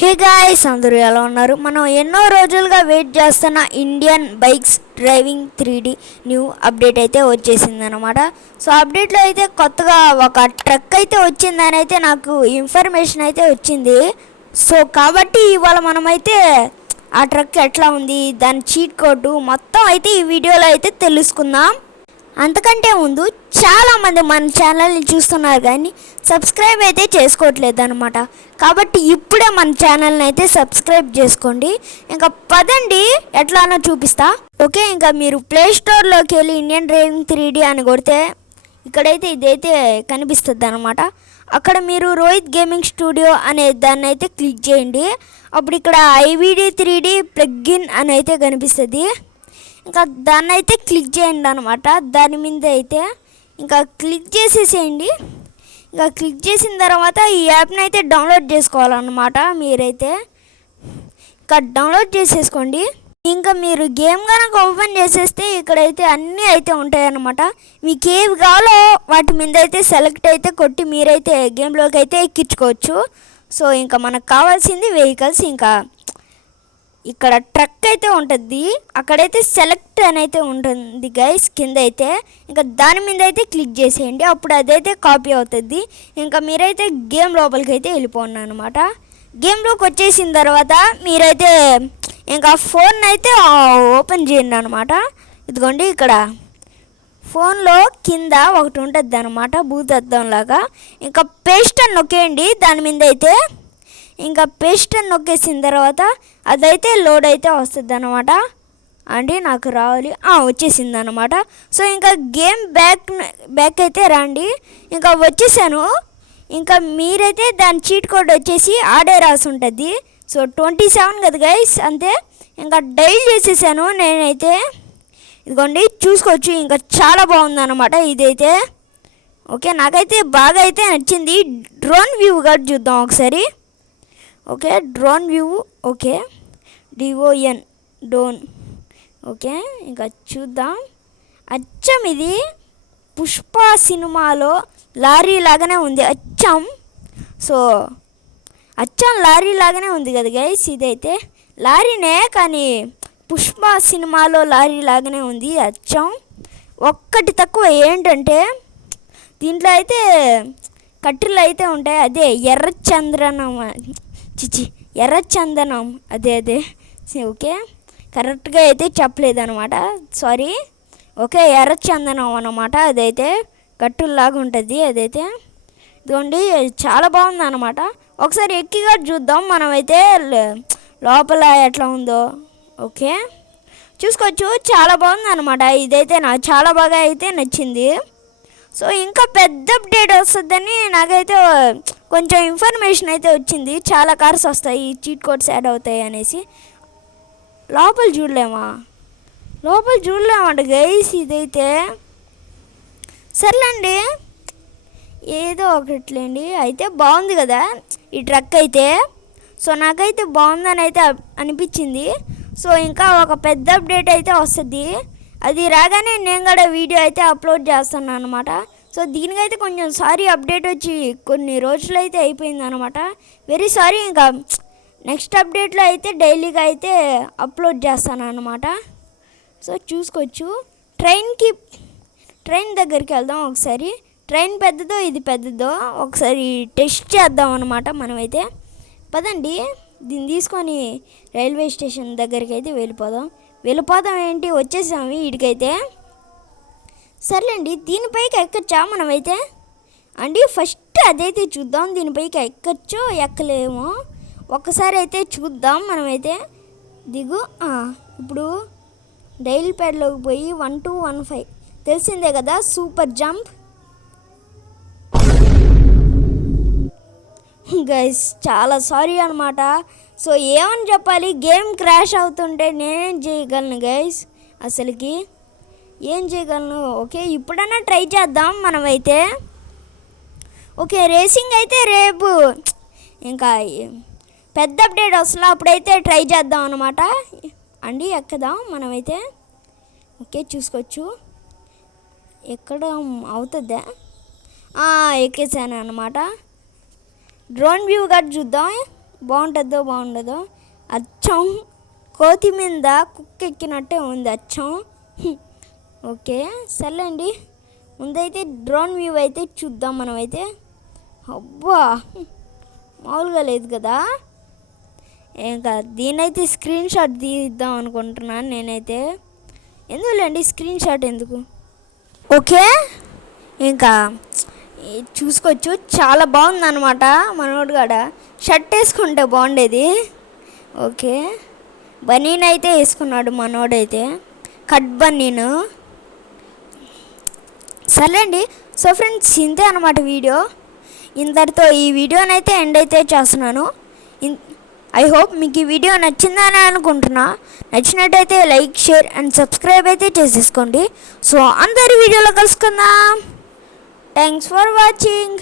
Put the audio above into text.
Hey guys, అందరూ ఎలా ఉన్నారు? మనం ఎన్నో రోజులుగా వెయిట్ చేస్తున్న Indian bikes driving 3D new update అయితే వచ్చేసిందనమాట. సో అప్డేట్లో అయితే కొత్తగా ఒక ట్రక్ అయితే వచ్చిందని అయితే నాకు ఇన్ఫర్మేషన్ అయితే వచ్చింది. సో కాబట్టి ఇవాళ మనమైతే ఆ ట్రక్ ఎట్లా ఉంది, దాని చీట్ కోడ్ మొత్తం అయితే ఈ వీడియోలో అయితే తెలుసుకుందాం. అంతకంటే ముందు చాలామంది మన ఛానల్ని చూస్తున్నారు కానీ సబ్స్క్రైబ్ అయితే చేసుకోవట్లేదు అనమాట. కాబట్టి ఇప్పుడే మన ఛానల్ని అయితే సబ్స్క్రైబ్ చేసుకోండి. ఇంకా పదండి ఎట్లానో చూపిస్తా. ఓకే, ఇంకా మీరు ప్లే స్టోర్లోకి వెళ్ళి ఇండియన్ డ్రైవింగ్ 3D అని కొడితే ఇక్కడైతే ఇదైతే కనిపిస్తుంది అనమాట. అక్కడ మీరు రోహిత్ గేమింగ్ స్టూడియో అనే దాన్ని అయితే క్లిక్ చేయండి. అప్పుడు ఇక్కడ IVD 3D ప్లగ్ఇన్ అని అయితే కనిపిస్తుంది. ఇంకా దాన్ని అయితే క్లిక్ చేయండి అనమాట. దాని మీద అయితే ఇంకా క్లిక్ చేసేసేయండి. ఇంకా క్లిక్ చేసిన తర్వాత ఈ యాప్ని అయితే డౌన్లోడ్ చేసుకోవాలన్నమాట. మీరైతే ఇంకా డౌన్లోడ్ చేసేసుకోండి. ఇంకా మీరు గేమ్ కనుక ఓపెన్ చేసేస్తే ఇక్కడైతే అన్నీ అయితే ఉంటాయన్నమాట. మీకు ఏవి కావాలో వాటి మీద అయితే సెలెక్ట్ అయితే కొట్టి మీరైతే గేమ్లోకి అయితే ఎక్కించుకోవచ్చు. సో ఇంకా మనకు కావాల్సింది వెహికల్స్. ఇంకా ఇక్కడ ట్రక్ అయితే ఉంటుంది, అక్కడైతే సెలెక్ట్ అని అయితే ఉంటుంది గైస్ కింద అయితే. ఇంకా దాని మీద అయితే క్లిక్ చేసేయండి, అప్పుడు అదైతే కాపీ అవుతుంది. ఇంకా మీరైతే గేమ్ లోపలికి అయితే వెళ్ళిపోండి అనమాట. గేమ్లోకి వచ్చేసిన తర్వాత మీరైతే ఇంకా ఫోన్ అయితే ఓపెన్ చేయండి అనమాట. ఇదిగోండి ఇక్కడ ఫోన్లో కింద ఒకటి ఉంటుంది అనమాట, భూతద్దంలాగా. ఇంకా పేస్ట్ అని నొక్కేయండి దాని మీద అయితే. ఇంకా పేస్ట్ అని నొక్కేసిన తర్వాత అదైతే లోడ్ అయితే వస్తుంది అనమాట. అంటే నాకు రావాలి, వచ్చేసింది అనమాట. సో ఇంకా గేమ్ బ్యాక్ అయితే రండి. ఇంకా వచ్చేసాను. ఇంకా మీరైతే దాని చీట్ కోడ్ వచ్చేసి ఆడే రాసి ఉంటుంది. సో 27 కదా గైస్, అంతే. ఇంకా డైల్ చేసేసాను నేనైతే. ఇదిగోండి చూసుకోవచ్చు. ఇంకా చాలా బాగుందన్నమాట ఇదైతే. ఓకే, నాకైతే బాగా అయితే నచ్చింది. డ్రోన్ వ్యూ కూడా చూద్దాం ఒకసారి. Okay, drone view. Okay, DON డోన్. ఓకే, ఇంకా చూద్దాం. అచ్చం ఇది పుష్ప సినిమాలో లారీ లాగానే ఉంది అచ్చం. సో అచ్చం లారీ లాగానే ఉంది కదా గైస్. ఇదైతే లారీనే కానీ పుష్ప సినిమాలో లారీ లాగానే ఉంది అచ్చం. ఒక్కటి తక్కువ ఏంటంటే దీంట్లో అయితే కట్టెలు అయితే ఉంటాయి. అదే ఎర్రచందనం అదే. ఓకే, కరెక్ట్గా అయితే చెప్పలేదన్నమాట, సారీ. ఓకే, ఎర్రచందనం అన్నమాట. అదైతే కట్టుల్లాగా ఉంటుంది అదైతే. ఇదిగోండి చాలా బాగుంది అనమాట. ఒకసారి ఎక్కిగా చూద్దాం మనమైతే లోపల ఎట్లా ఉందో. ఓకే, చూసుకోవచ్చు. చాలా బాగుంది అనమాట ఇదైతే. నాకు చాలా బాగా అయితే నచ్చింది. సో ఇంకా పెద్ద అప్డేట్ వస్తుందని నాకైతే కొంచెం ఇన్ఫర్మేషన్ అయితే వచ్చింది. చాలా కార్స్ వస్తాయి, చీట్ కోడ్స్ యాడ్ అవుతాయి అనేసి. లోపల చూడలేమంట గైస్ ఇదైతే. సర్లేండి, ఏదో ఒకట్లేండి. అయితే బాగుంది కదా ఈ ట్రక్ అయితే. సో నాకైతే బాగుందని అయితే అనిపించింది. సో ఇంకా ఒక పెద్ద అప్డేట్ అయితే వస్తుంది. అది రాగానే నేను కూడా వీడియో అయితే అప్లోడ్ చేస్తున్నాను అనమాట. సో దీనికైతే కొంచెం సారీ, అప్డేట్ వచ్చి కొన్ని రోజులు అయితే అయిపోయింది అనమాట. Very sorry. ఇంకా నెక్స్ట్ అప్డేట్లో అయితే డైలీగా అయితే అప్లోడ్ చేస్తాను అనమాట. సో చూసుకోవచ్చు. ట్రైన్ దగ్గరికి వెళ్దాం ఒకసారి. ట్రైన్ పెద్దదో ఇది పెద్దదో ఒకసారి టెస్ట్ చేద్దాం అనమాట మనమైతే. పదండి దీన్ని తీసుకొని రైల్వే స్టేషన్ దగ్గరికి అయితే వెళ్ళిపోదాం ఏంటి, వచ్చేసాము వీడికైతే. సర్లేండి, దీనిపైకి ఎక్కచ్చా మనమైతే అండి? ఫస్ట్ అదైతే చూద్దాం, దీనిపైకి ఎక్కచ్చో ఎక్కలేమో ఒక్కసారి అయితే చూద్దాం మనమైతే. దిగు. ఇప్పుడు డైల్ ప్యాడ్లోకి పోయి 1215 తెలిసిందే కదా, సూపర్ జంప్. గైస్ చాలా సారీ అనమాట. సో ఏమని చెప్పాలి, గేమ్ క్రాష్ అవుతుంటే నేనేం చేయగలను గైస్, అసలుకి ఏం చేయగలను. ఓకే, ఇప్పుడైనా ట్రై చేద్దాం మనమైతే. ఓకే, రేసింగ్ అయితే రేపు ఇంకా పెద్ద అప్డేట్ వస్తుంది, అప్పుడైతే ట్రై చేద్దాం అనమాట అండి. ఎక్కదాం మనమైతే. ఓకే, చూసుకోవచ్చు. ఎక్కడ అవుతుందా? ఎక్కేసాను అనమాట. డ్రోన్ వ్యూ కూడా చూద్దాం. బాగుంటుందో బాగుండదో. అచ్చం కోతి మీద కుక్క ఎక్కినట్టే ఉంది అచ్చం. ఓకే సర్లేండి, ముందైతే డ్రోన్ వ్యూ అయితే చూద్దాం మనమైతే. అబ్బా మామూలుగా లేదు కదా. ఇంకా దీనైతే స్క్రీన్ షాట్ తీద్దాం అనుకుంటున్నాను నేనైతే. ఎందుకులేండి స్క్రీన్ షాట్ ఎందుకు. ఓకే ఇంకా చూసుకోవచ్చు, చాలా బాగుందన్నమాట. మనోడు కాడ షర్ట్ వేసుకుంటే బాగుండేది. ఓకే బనీన్ అయితే వేసుకున్నాడు మనోడైతే, కట్ బనీను. సర్లేండి, సో ఫ్రెండ్స్ ఇంతే అన్నమాట వీడియో. ఇంతటితో ఈ వీడియోనైతే ఎండ్ అయితే చేస్తున్నాను. ఐ హోప్ మీకు ఈ వీడియో నచ్చిందని అనుకుంటున్నా. నచ్చినట్టయితే లైక్, షేర్ అండ్ సబ్స్క్రైబ్ అయితే చేసేసుకోండి. సో అందరి వీడియోలో కలుసుకుందాం. Thanks for watching.